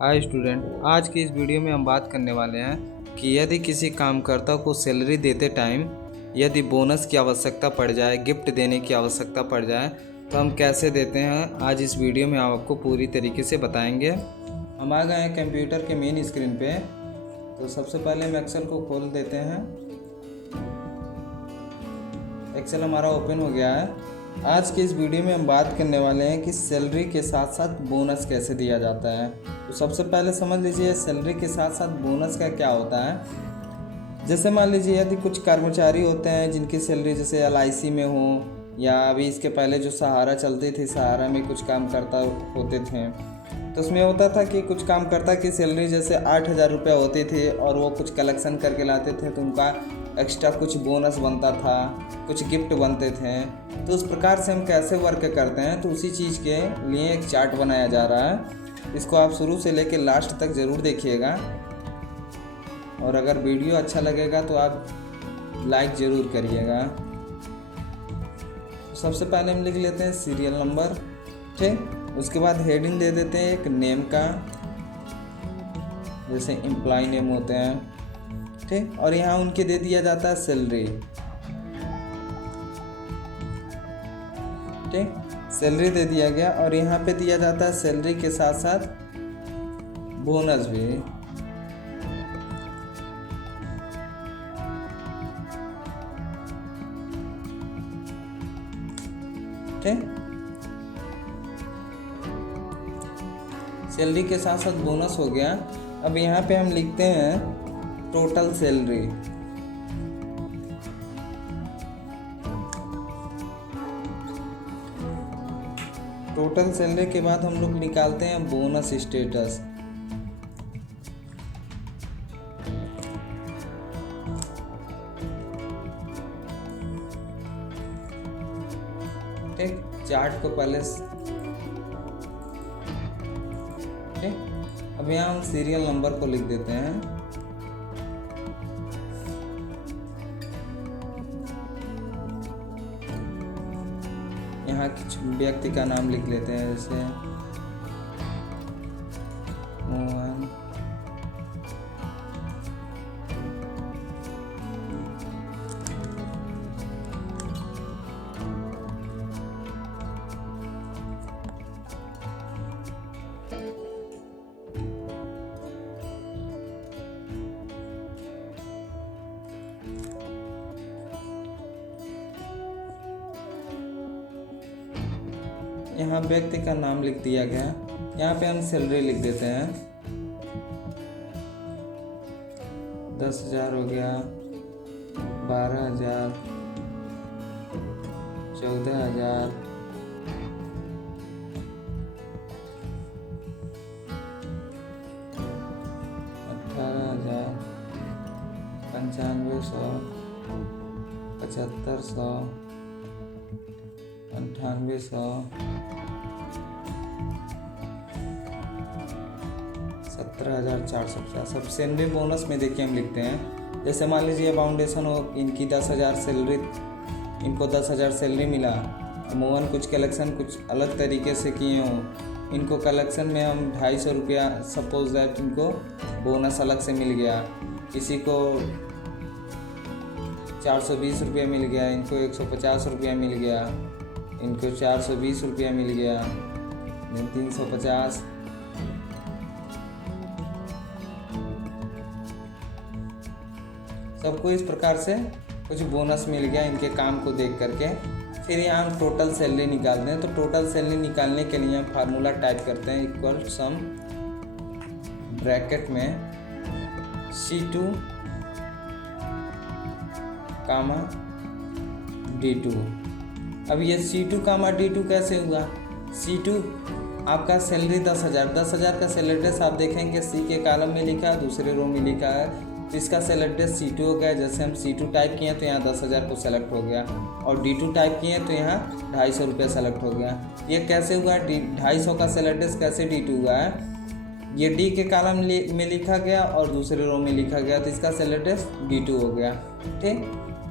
Hi student, आज की इस वीडियो में हम बात करने वाले हैं कि यदि किसी कामकर्ता को सैलरी देते टाइम यदि बोनस की आवश्यकता पड़ जाए, गिफ्ट देने की आवश्यकता पड़ जाए तो हम कैसे देते हैं। आज इस वीडियो में आपको पूरी तरीके से बताएंगे। हम आ गए हैं कंप्यूटर के मेन स्क्रीन पे। तो सबसे पहले हम एक्सेल को खोल देते हैं। एक्सेल हमारा ओपन हो गया है। आज के इस वीडियो में हम बात करने वाले हैं कि सैलरी के साथ साथ बोनस कैसे दिया जाता है। तो सबसे पहले समझ लीजिए सैलरी के साथ साथ बोनस का क्या होता है। जैसे मान लीजिए यदि कुछ कर्मचारी होते हैं जिनकी सैलरी जैसे LIC में हो, या अभी इसके पहले जो सहारा चलती थी, सहारा में कुछ काम करता होते थे, तो उसमें होता था कि कुछ काम करता की सैलरी जैसे 8,000 रुपये होती थी और वो कुछ कलेक्शन करके लाते थे तो उनका एक्स्ट्रा कुछ बोनस बनता था, कुछ गिफ्ट बनते थे। तो उस प्रकार से हम कैसे वर्क करते हैं, तो उसी चीज़ के लिए एक चार्ट बनाया जा रहा है। इसको आप शुरू से लेकर लास्ट तक ज़रूर देखिएगा, और अगर वीडियो अच्छा लगेगा तो आप लाइक ज़रूर करिएगा। तो सबसे पहले हम लिख लेते हैं सीरियल नंबर, ठीक। उसके बाद हेडिंग दे देते हैं एक नेम का, जैसे एम्प्लॉय नेम होते हैं, ठीक। और यहाँ उनके दे दिया जाता है सैलरी, ठीक। सैलरी दे दिया गया और यहाँ पे दिया जाता है सैलरी के साथ साथ बोनस भी, ठीक। सैलरी के साथ साथ बोनस हो गया। अब यहाँ पे हम लिखते हैं टोटल सैलरी, टोटल सैलरी के बाद हम लोग निकालते हैं बोनस स्टेटस। ठीक, चार्ट को पहले, ठीक। अब यहाँ हम सीरियल नंबर को लिख देते हैं। यहाँ कुछ व्यक्ति का नाम लिख लेते हैं, जैसे मोहन, यहाँ व्यक्ति का नाम लिख दिया गया। यहाँ पे हम सैलरी लिख देते हैं। 10,000 हो गया, 12,000, 14,000, 18,000, 9500, 7500, 9800, 17,450। अब सैलरी बोनस में देखिए हम लिखते हैं, जैसे मान लीजिए फाउंडेशन हो, इनकी 10,000 सैलरी, इनको 10,000 सैलरी मिला। मोहन कुछ कलेक्शन कुछ अलग तरीके से किए हों, इनको कलेक्शन में हम 250 रुपया सपोज दैट इनको बोनस अलग से मिल गया। किसी को 420 रुपया मिल गया, इनको 150 रुपया मिल गया, इनको 420 रुपया मिल गया, 350। सबको इस प्रकार से कुछ बोनस मिल गया इनके काम को देख करके। फिर यहाँ हम टोटल सैलरी निकालते हैं। तो टोटल सैलरी निकालने के लिए हम फार्मूला टाइप करते हैं, इक्वल सम ब्रैकेट में C2 कामा D2। अब ये C2 कामा D2 कैसे हुआ। C2 आपका सैलरी 10,000 का सैलरी आप देखेंगे C के कॉलम में लिखा है, दूसरे रो में लिखा है, तो इसका सेलेक्टेड C2 हो गया। जैसे हम C2 टाइप किए तो यहाँ 10,000 को सेलेक्ट हो गया, और D2 टाइप किए तो यहाँ 250 रुपये सेलेक्ट हो गया। ये कैसे हुआ, 250 का सेलेक्टेड कैसे D2 हुआ है, ये D के कॉलम में लिखा गया और दूसरे रो में लिखा गया, तो इसका सेलेक्टेड D2 हो गया, ठीक।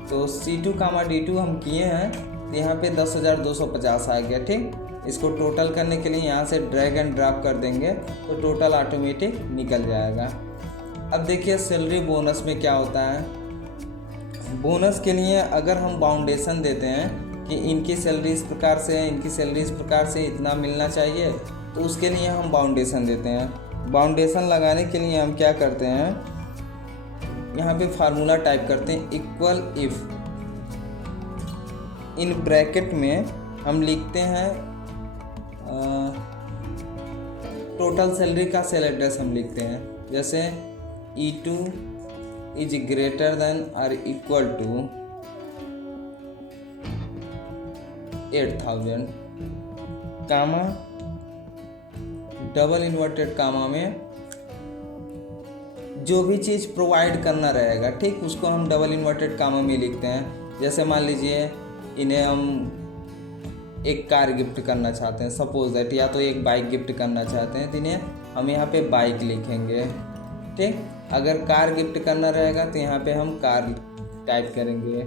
तो C2 कामा D2 हम किए हैं, तो यहाँ पे 10,250 आ गया, ठीक। इसको टोटल करने के लिए यहाँ से ड्रैग एंड ड्रॉप कर देंगे तो टोटल ऑटोमेटिक निकल जाएगा। अब देखिए सैलरी बोनस में क्या होता है। बोनस के लिए अगर हम बाउंडेशन देते हैं कि इनकी सैलरी इस प्रकार से है, इनकी सैलरी इस प्रकार से, इतना मिलना चाहिए, तो उसके लिए हम बाउंडेशन देते हैं। बाउंडेशन लगाने के लिए हम क्या करते हैं, यहाँ पे फार्मूला टाइप करते हैं इक्वल इफ़, इन ब्रैकेट में हम लिखते हैं टोटल सैलरी का सेल एड्रेस हम लिखते हैं, जैसे E2 इज ग्रेटर देन और equal to 8,000 comma double inverted comma में जो भी चीज़ प्रोवाइड करना रहेगा, ठीक, उसको हम डबल इन्वर्टेड कामा में लिखते हैं। जैसे मान लीजिए इन्हें हम एक कार गिफ्ट करना चाहते हैं, सपोज दैट, या तो एक बाइक गिफ्ट करना चाहते हैं, तो इन्हें हम यहाँ पे बाइक लिखेंगे, ठीक। अगर कार गिफ्ट करना रहेगा तो यहाँ पे हम कार टाइप करेंगे,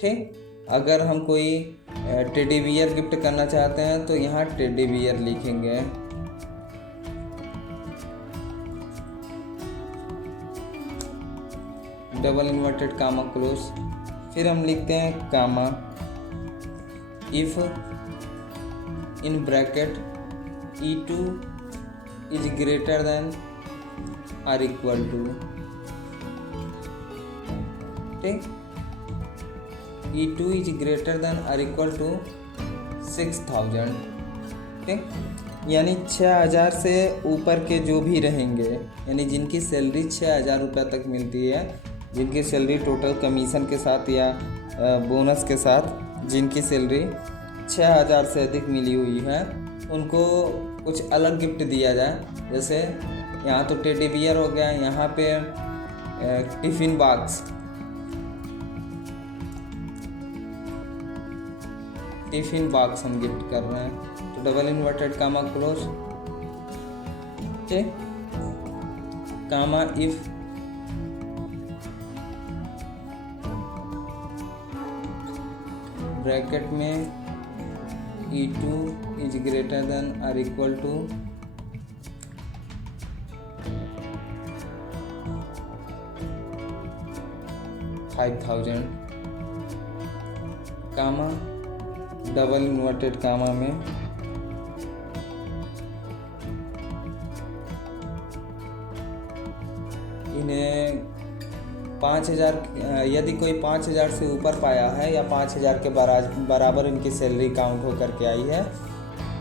ठीक। अगर हम कोई टेडी बियर गिफ्ट करना चाहते हैं तो यहाँ टेडी बियर लिखेंगे। डबल इन्वर्टेड कामा क्लोज, फिर हम लिखते हैं comma if in bracket E2 is greater than और इक्वल टू, ठीक, E2 इज ग्रेटर देन और इक्वल टू 6,000, ठीक। यानी 6,000 से ऊपर के जो भी रहेंगे, यानी जिनकी सैलरी 6,000 रुपये तक मिलती है, जिनकी सैलरी टोटल कमीशन के साथ या बोनस के साथ जिनकी सैलरी 6,000 से अधिक मिली हुई है, उनको कुछ अलग गिफ्ट दिया जाए। जैसे यहाँ तो टेडी बियर हो गया, यहाँ पे टिफ़िन बॉक्स, हम गिफ्ट कर रहे हैं, तो डबल इन्वर्टेड कामा क्लोज, ठीक, कामा इफ ब्रैकेट में E2 इज ग्रेटर देन और equal to 5,000 comma double inverted comma में इन्हें 5,000, यदि कोई 5,000 से ऊपर पाया है या 5,000 के बराबर इनकी सैलरी काउंट होकर के आई है,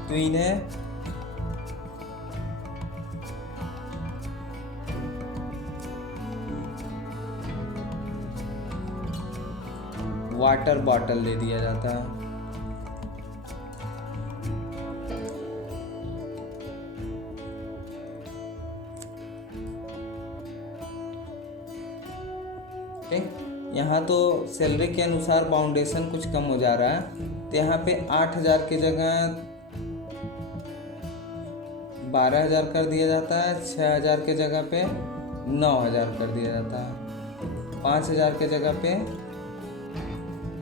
तो इन्हें वाटर बॉटल दे दिया जाता है। ठीक, यहाँ तो सैलरी के अनुसार बाउंडेशन कुछ कम हो जा रहा है, तो यहाँ पे 8,000 की जगह 12,000 कर दिया जाता है, 6,000 के जगह पे 9,000 कर दिया जाता है, 5,000 के जगह पे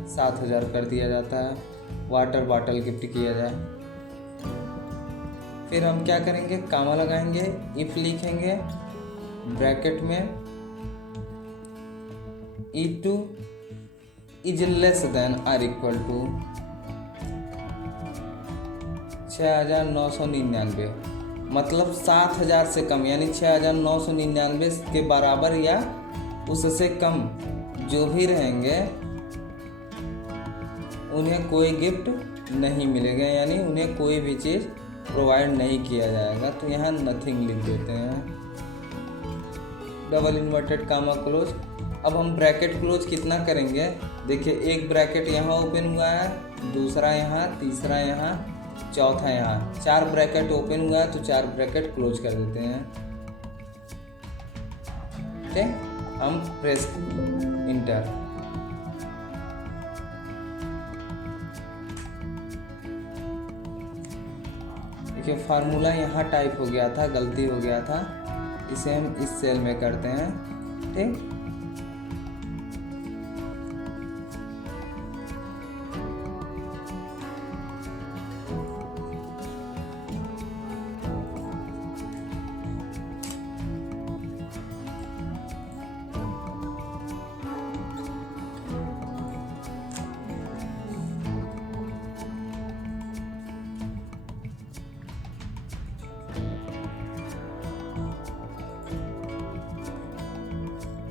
7,000 कर दिया जाता है, वाटर बॉटल गिफ्ट किया जाए। फिर हम क्या करेंगे, कामा लगाएंगे, इफ लिखेंगे, ब्रैकेट में E2 इज लेस देन और इक्वल टू 6,999, मतलब 7,000 से कम, यानी 6,999 के बराबर या उससे कम जो भी रहेंगे उन्हें कोई गिफ्ट नहीं मिलेगा, यानी उन्हें कोई भी चीज़ प्रोवाइड नहीं किया जाएगा। तो यहाँ नथिंग लिख देते हैं, डबल इन्वर्टेड कामा क्लोज। अब हम ब्रैकेट क्लोज कितना करेंगे, देखिए एक ब्रैकेट यहाँ ओपन हुआ है, दूसरा यहाँ, तीसरा यहाँ, चौथा यहाँ, 4 ब्रैकेट ओपन हुआ है, तो 4 ब्रैकेट क्लोज कर देते हैं। ठीक, हम प्रेस इंटर, देखिए फार्मूला यहाँ टाइप हो गया था, गलती हो गया था, इसे हम इस सेल में करते हैं। ठीक,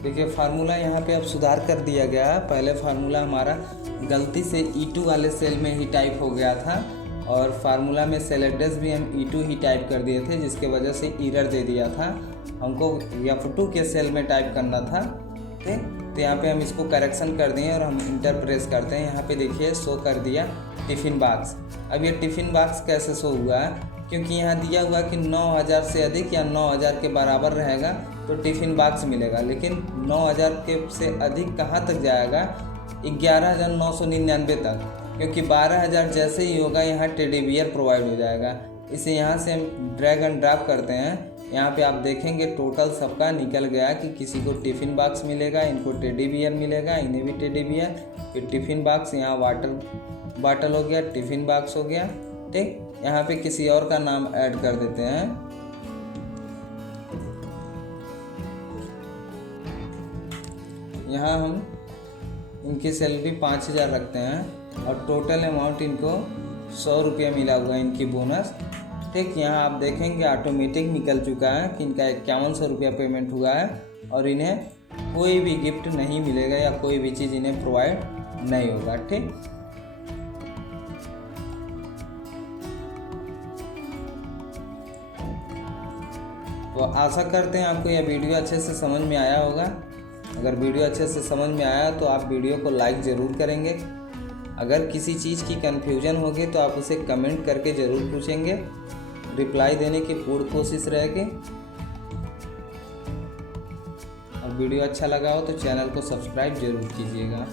देखिए फार्मूला यहाँ पे अब सुधार कर दिया गया है। पहले फार्मूला हमारा गलती से E2 वाले सेल में ही टाइप हो गया था और फार्मूला में सेल एड्रेस भी हम E2 ही टाइप कर दिए थे, जिसके वजह से एरर दे दिया था। हमको F2 के सेल में टाइप करना था। ठीक, तो यहाँ पे हम इसको करेक्शन कर दिए और हम इंटर प्रेस करते हैं। यहाँ पे देखिए शो कर दिया टिफ़िन बॉक्स। अब ये टिफ़िन बॉक्स कैसे शो हुआ है, क्योंकि यहाँ दिया हुआ कि 9000 से अधिक या 9000 के बराबर रहेगा तो टिफ़िन बॉक्स मिलेगा, लेकिन 9000 के से अधिक कहाँ तक जाएगा, 11999 तक, क्योंकि 12000 जैसे ही होगा यहाँ टेडी बियर प्रोवाइड हो जाएगा। इसे यहाँ से हम ड्रैग एंड ड्रॉप करते हैं। यहाँ पे आप देखेंगे टोटल सबका निकल गया कि किसी को टिफ़िन बॉक्स मिलेगा, इनको टेडी बियर मिलेगा, इन्हें भी टेडी बियर, फिर टिफ़िन बॉक्स, यहाँ वाटर बॉटल हो गया, टिफ़िन बॉक्स हो गया। ठीक, यहाँ पे किसी और का नाम ऐड कर देते हैं। यहाँ हम इनकी सैलरी 5000 रखते हैं और टोटल अमाउंट इनको 100 रुपया मिला हुआ है इनकी बोनस। ठीक, यहाँ आप देखेंगे ऑटोमेटिक निकल चुका है कि इनका 5100 रुपया पेमेंट हुआ है और इन्हें कोई भी गिफ्ट नहीं मिलेगा या कोई भी चीज़ इन्हें प्रोवाइड नहीं होगा। ठीक, तो आशा करते हैं आपको यह वीडियो अच्छे से समझ में आया होगा। अगर वीडियो अच्छे से समझ में आया तो आप वीडियो को लाइक ज़रूर करेंगे। अगर किसी चीज़ की कन्फ्यूजन होगी तो आप उसे कमेंट करके ज़रूर पूछेंगे, रिप्लाई देने की पूर्ण कोशिश रहेगी। और वीडियो अच्छा लगा हो तो चैनल को सब्सक्राइब ज़रूर कीजिएगा।